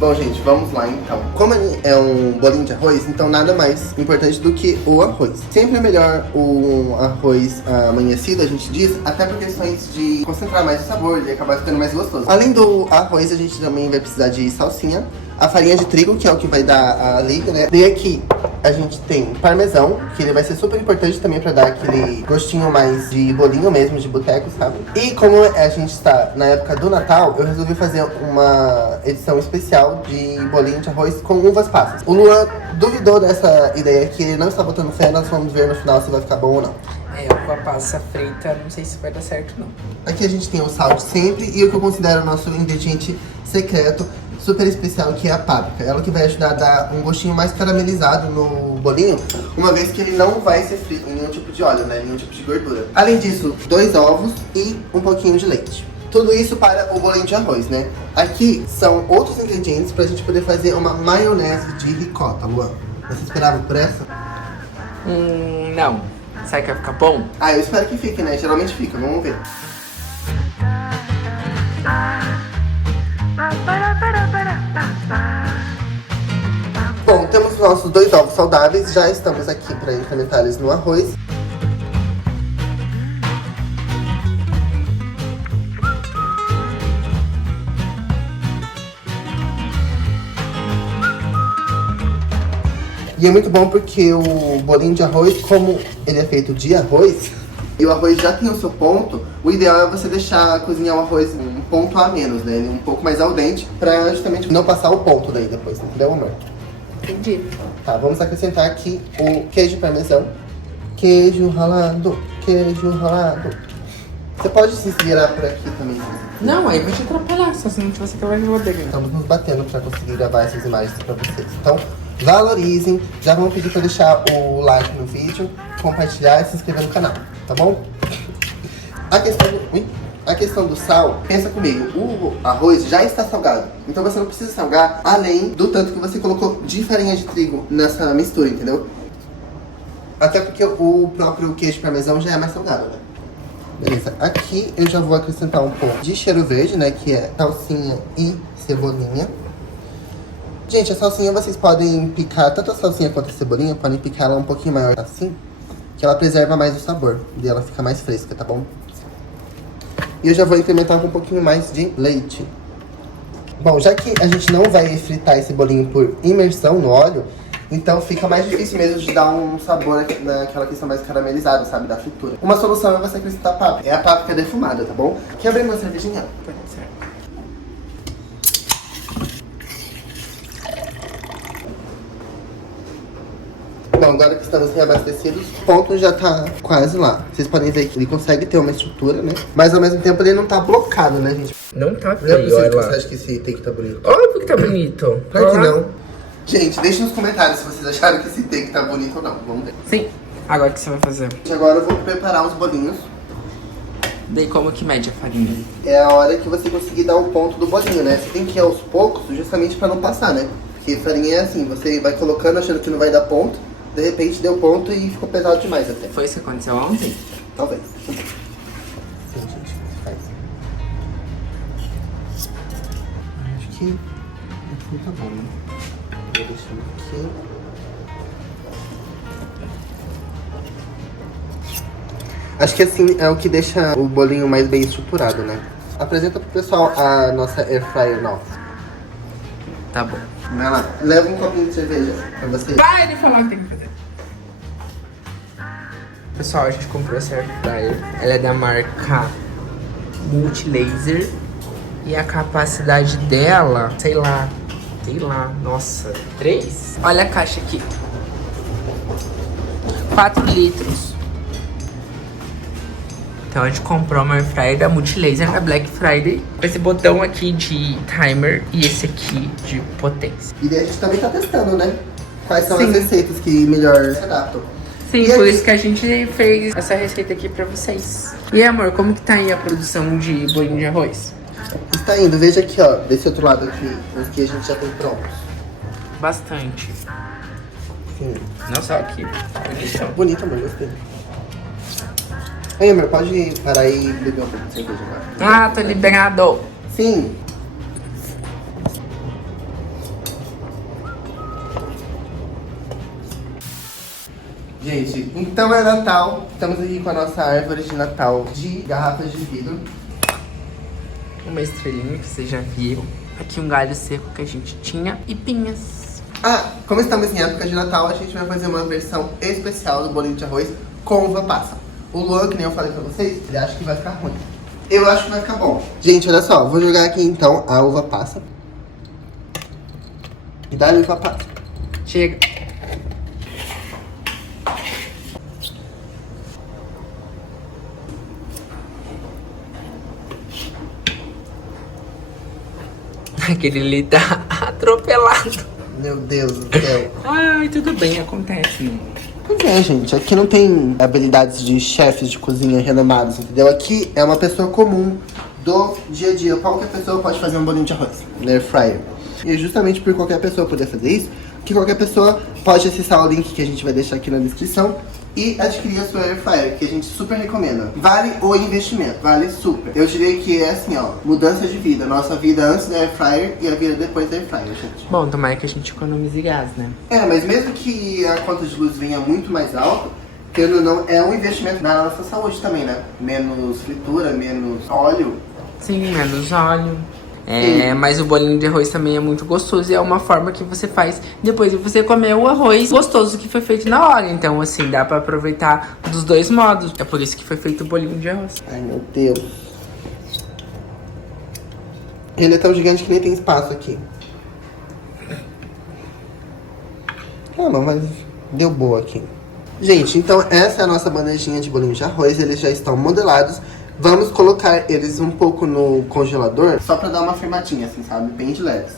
Bom, gente, vamos lá então. Como é um bolinho de arroz, então nada mais importante do que o arroz. Sempre é melhor o arroz amanhecido, a gente diz, até por questões de concentrar mais o sabor, de acabar ficando mais gostoso. Além do arroz, a gente também vai precisar de salsinha, a farinha de trigo, que é o que vai dar a liga, né? E aqui a gente tem parmesão, que ele vai ser super importante também pra dar aquele gostinho mais de bolinho mesmo, de boteco, sabe? E como a gente está na época do Natal, eu resolvi fazer uma edição especial de bolinho de arroz com uvas passas. O Luan duvidou dessa ideia aqui, ele não está botando fé, nós vamos ver no final se vai ficar bom ou não. Uva passa frita, não sei se vai dar certo não. Aqui a gente tem o sal de sempre e o que eu considero o nosso ingrediente secreto, super especial, que é a páprica. Ela que vai ajudar a dar um gostinho mais caramelizado no bolinho, uma vez que ele não vai ser frito em nenhum tipo de óleo, né? Nenhum tipo de gordura. Além disso, 2 ovos e um pouquinho de leite. Tudo isso para o bolinho de arroz, né? Aqui são outros ingredientes pra gente poder fazer uma maionese de ricota, Luan. Você esperava por essa? Não. Será que vai ficar bom? Ah, eu espero que fique, né? Geralmente fica, vamos ver. Bom, temos os nossos 2 ovos saudáveis, já estamos aqui para incrementar eles no arroz. E é muito bom porque o bolinho de arroz, como ele é feito de arroz, e o arroz já tem o seu ponto, o ideal é você deixar cozinhar o arroz um ponto a menos, né? Ele um pouco mais al dente, pra justamente não passar o ponto daí depois, entendeu, amor? Entendi. Tá, vamos acrescentar aqui o queijo parmesão. Queijo ralado, queijo ralado. Você pode se virar por aqui também. Não, aí vai te atrapalhar, só se não tiver que vai poder. Estamos nos batendo pra conseguir gravar essas imagens pra vocês. Então, valorizem. Já vamos pedir pra deixar o like no vídeo, compartilhar e se inscrever no canal, tá bom? A questão do sal, pensa comigo, o arroz já está salgado, então você não precisa salgar além do tanto que você colocou de farinha de trigo nessa mistura, entendeu? Até porque o próprio queijo parmesão já é mais salgado, né? Beleza, aqui eu já vou acrescentar um pouco de cheiro verde, né, que é salsinha e cebolinha. Gente, a salsinha vocês podem picar, tanto a salsinha quanto a cebolinha, podem picar ela um pouquinho maior assim, que ela preserva mais o sabor, e ela fica mais fresca, tá bom? E eu já vou incrementar com um pouquinho mais de leite. Bom, já que a gente não vai fritar esse bolinho por imersão no óleo, então fica mais difícil mesmo de dar um sabor naquela questão mais caramelizada, sabe, da fritura. Uma solução é você acrescentar páprica. É a páprica defumada, tá bom? Quer abrir uma cervejinha? Pode ser. Bom, agora que estamos reabastecidos, o ponto já tá quase lá. Vocês podem ver que ele consegue ter uma estrutura, né? Mas ao mesmo tempo ele não tá blocado, né, gente? Não tá Não é feio, possível olha que lá. você acha que esse take tá bonito. Óbvio que tá bonito. Claro que Olha lá. não. Gente, deixe nos comentários se vocês acharam que esse take tá bonito ou não. Vamos ver. Sim. Agora o que você vai fazer? Agora eu vou preparar os bolinhos. Daí como que mede a farinha? É a hora que você conseguir dar o ponto do bolinho, né? Você tem que ir aos poucos, justamente pra não passar, né? Porque farinha é assim, você vai colocando achando que não vai dar ponto, de repente deu ponto e ficou pesado demais até. Foi isso que aconteceu ontem? Talvez. Sim, gente, faz. Acho que assim tá bom, né? Vou deixando aqui. Acho que assim é o que deixa o bolinho mais bem estruturado, né? Apresenta pro pessoal a nossa air fryer nova. Tá bom. Vai lá, leva um copinho de cerveja pra você. Vai ele falar o que tem que fazer. Pessoal, a gente comprou essa air fryer. Ela é da marca Multilaser. E a capacidade dela, sei lá, nossa, 3? Olha a caixa aqui. 4 litros. Então a gente comprou uma air fryer da Multilaser na Black Friday. Esse botão aqui de timer e esse aqui de potência. E daí a gente também tá testando, né? Quais são Sim. as receitas que melhor se adaptam. Sim, E por aqui- isso que a gente fez essa receita aqui pra vocês. E amor, como que tá aí a produção de bolinho de arroz? Está indo, veja aqui, ó, desse outro lado aqui, os que a gente já tem prontos. Bastante. Sim. Não só aqui. Bonito, amor, gostei. Aí, amor, pode parar aí e beber um pouco de cerveja agora. Ah, tô liberado. Sim. Gente, então é Natal. Estamos aqui com a nossa árvore de Natal de garrafas de vidro. Uma estrelinha que vocês já viram. Aqui um galho seco que a gente tinha e pinhas. Ah, como estamos em época de Natal, a gente vai fazer uma versão especial do bolinho de arroz com uva passa. O Luan, que nem eu falei pra vocês, ele acha que vai ficar ruim. Eu acho que vai ficar bom. Gente, olha só, vou jogar aqui então a uva passa. E dá a uva passa. Chega. Aquele ali tá atropelado. Meu Deus do céu. Ai, tudo bem, acontece, né? Pois é, gente, aqui não tem habilidades de chefes de cozinha renomados, entendeu? Aqui é uma pessoa comum do dia a dia. Qualquer pessoa pode fazer um bolinho de arroz na air fryer. E é justamente por qualquer pessoa poder fazer isso, que qualquer pessoa pode acessar o link que a gente vai deixar aqui na descrição e adquirir a sua air fryer, que a gente super recomenda. Vale o investimento, vale super. Eu diria que é assim, ó, mudança de vida. Nossa vida antes da air fryer e a vida depois da air fryer, gente. Bom, tomara que a gente economize gás, né? É, mas mesmo que a conta de luz venha muito mais alta, querendo ou não, é um investimento na nossa saúde também, né? Menos fritura, menos óleo. Sim, menos óleo. É, mas o bolinho de arroz também é muito gostoso e é uma forma que você faz depois de você comer o arroz gostoso que foi feito na hora. Então, assim, dá pra aproveitar dos dois modos. É por isso que foi feito o bolinho de arroz. Ai, meu Deus. Ele é tão gigante que nem tem espaço aqui. Ah, não, mas deu boa aqui. Gente, então essa é a nossa bandejinha de bolinho de arroz. Eles já estão modelados. Vamos colocar eles um pouco no congelador, só pra dar uma firmadinha, assim, sabe? Bem de leves.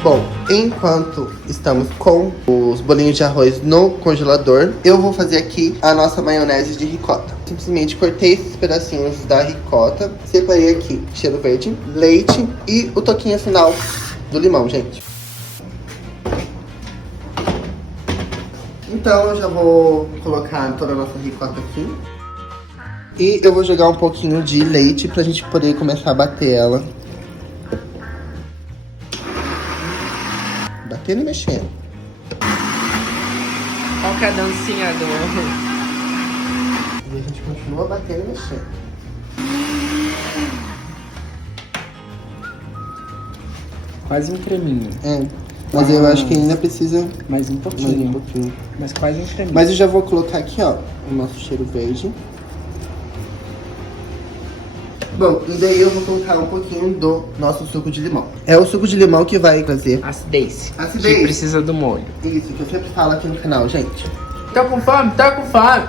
Bom, enquanto estamos com os bolinhos de arroz no congelador, eu vou fazer aqui a nossa maionese de ricota. Simplesmente cortei esses pedacinhos da ricota, separei aqui cheiro verde, leite e o toquinho final do limão, gente. Então eu já vou colocar toda a nossa ricota aqui. E eu vou jogar um pouquinho de leite pra gente poder começar a bater ela. Batendo e mexendo. Qual que é a dancinha do... E a gente continua batendo e mexendo. Quase um creminho. É, mas eu acho que ainda precisa Mais um mais pouquinho. um pouquinho. Mas quase um creminho. Mas eu já vou colocar aqui, ó, o nosso cheiro verde. Bom, e daí eu vou colocar um pouquinho do nosso suco de limão. É o suco de limão que vai trazer Acidez. Acidez. Que precisa do molho. isso que eu sempre falo aqui no canal, gente. Tá com fome? Tá com fome.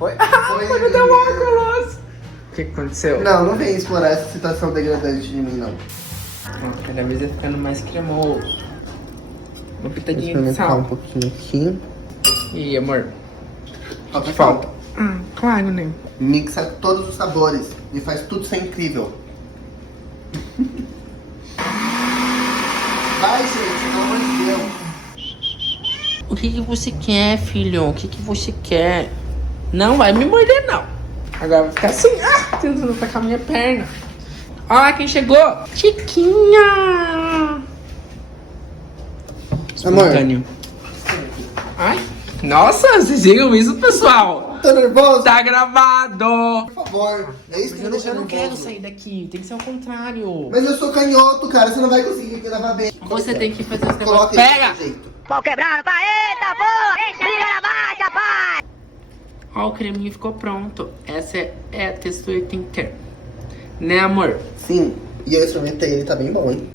Foi? Foi me dar um óculos. O que aconteceu? Não vem explorar essa situação degradante de mim, não. Ó, cada vez vai ficando mais cremoso. Uma Vou pitadinha de experimentar sal. um pouquinho aqui. E amor? Falta Falta. Claro, né? Mixa todos os sabores e faz tudo ser incrível. Vai, gente, pelo amor de Deus. O que você quer, filho? O que você quer? Não vai me morder, não. Agora vai ficar assim, tentando atacar minha perna. Olha quem chegou. Chiquinha. Amor. Espontâneo. Ai, nossa, vocês viram isso, pessoal? Tá nervoso? Tá gravado. Por favor. É isso que me deixa Eu não nervoso. quero sair daqui, tem que ser o contrário. Mas eu sou canhoto, cara. Você não vai conseguir gravar bem. Você tem que fazer os negócios. Coloca Pega! desse jeito. Pau quebrado, tá? Eita, porra! Briga na baixa, pai! Ó, o creminho ficou pronto. Essa é a textura que tem que ter. Né, amor? Sim. E eu experimentei, ele tá bem bom, hein?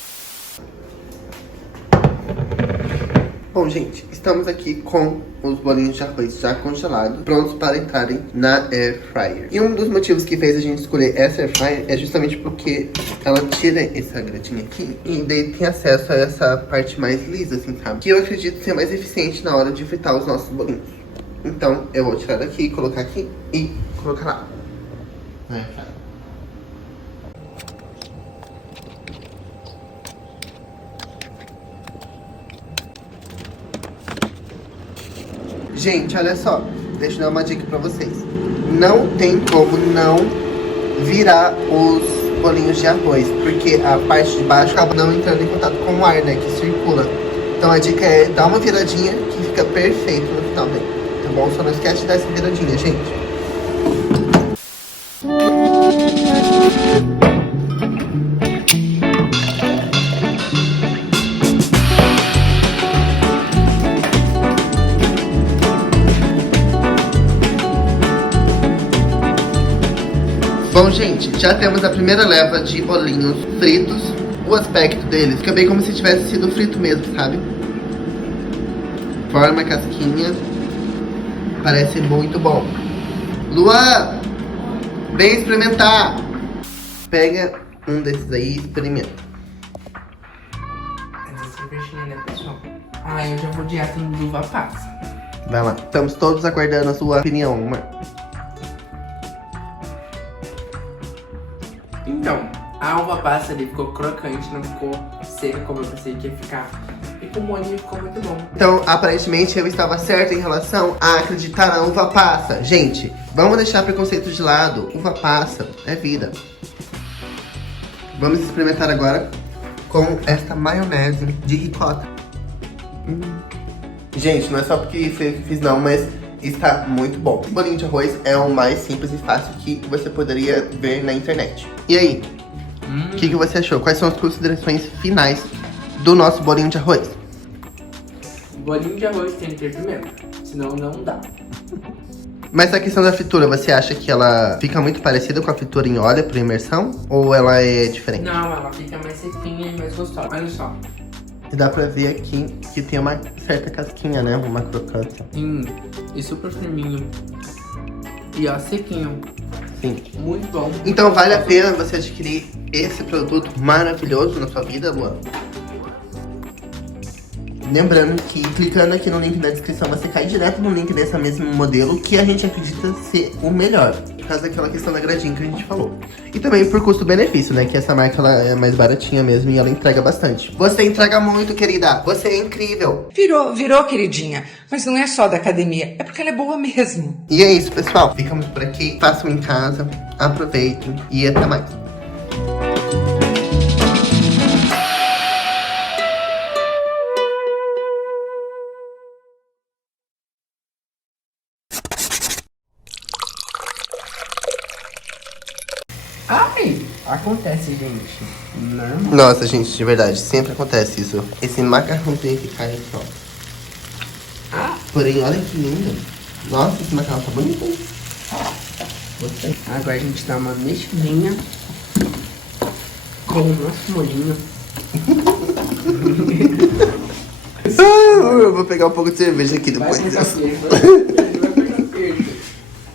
Bom, gente, estamos aqui com os bolinhos de arroz já congelados, prontos para entrarem na air fryer. E um dos motivos que fez a gente escolher essa air fryer é justamente porque ela tira essa gratinha aqui e daí tem acesso a essa parte mais lisa, assim, sabe? Que eu acredito ser mais eficiente na hora de fritar os nossos bolinhos. Então, eu vou tirar daqui, colocar aqui e colocar lá. Na air fryer. Gente, olha só, deixa eu dar uma dica pra vocês. Não tem como não virar os bolinhos de arroz, porque a parte de baixo acaba não entrando em contato com o ar, né, que circula. Então a dica é dar uma viradinha que fica perfeito no final dele, tá bom? Só não esquece de dar essa viradinha, gente. Bom, gente, já temos a primeira leva de bolinhos fritos. O aspecto deles fica bem como se tivesse sido frito mesmo, sabe? Forma, casquinha. Parece muito bom. Luan, vem experimentar. Pega um desses aí e experimenta. Essa cervejinha, né, pessoal? Ah, eu já vou direto no uva passa. Vai lá. Estamos todos aguardando a sua opinião, amor. Então, a uva passa ali ficou crocante, não ficou seca como eu pensei que ia ficar. E com o molhinho ficou muito bom. Então, aparentemente, eu estava certo em relação a acreditar na uva passa. Gente, vamos deixar preconceito de lado. Uva passa é vida. Vamos experimentar agora com esta maionese de ricota. Gente, não é só porque foi eu que fiz não, mas está muito bom. O bolinho de arroz é o mais simples e fácil que você poderia ver na internet. E aí? O que você achou? Quais são as considerações finais do nosso bolinho de arroz? O bolinho de arroz tem que ter pimenta, senão não dá. Mas a questão da fritura, você acha que ela fica muito parecida com a fritura em óleo para imersão? Ou ela é diferente? Não, ela fica mais sequinha e mais gostosa. Olha só. E dá pra ver aqui que tem uma certa casquinha, né? Uma crocância. E super firminho. E ó, sequinho. Sim. Muito bom. Então vale a pena você adquirir esse produto maravilhoso na sua vida, Luan. Lembrando que clicando aqui no link da descrição, você cai direto no link desse mesmo modelo, que a gente acredita ser o melhor. Por causa daquela questão da gradinha que a gente falou. E também por custo-benefício, né? Que essa marca ela é mais baratinha mesmo e ela entrega bastante. Você entrega muito, querida. Você é incrível. Virou, queridinha. Mas não é só da academia, é porque ela é boa mesmo. E é isso, pessoal. Ficamos por aqui. Façam em casa, aproveitem e até mais. Ai, acontece, gente. Normal. Nossa, gente, de verdade, sempre acontece isso. Esse macarrãozinho que cai aqui, ó. Porém, olha que lindo. Nossa, esse macarrão tá bonito, hein? Gostei. Agora a gente dá uma mexidinha com o nosso molhinho. Eu vou pegar um pouco de cerveja aqui depois. Vai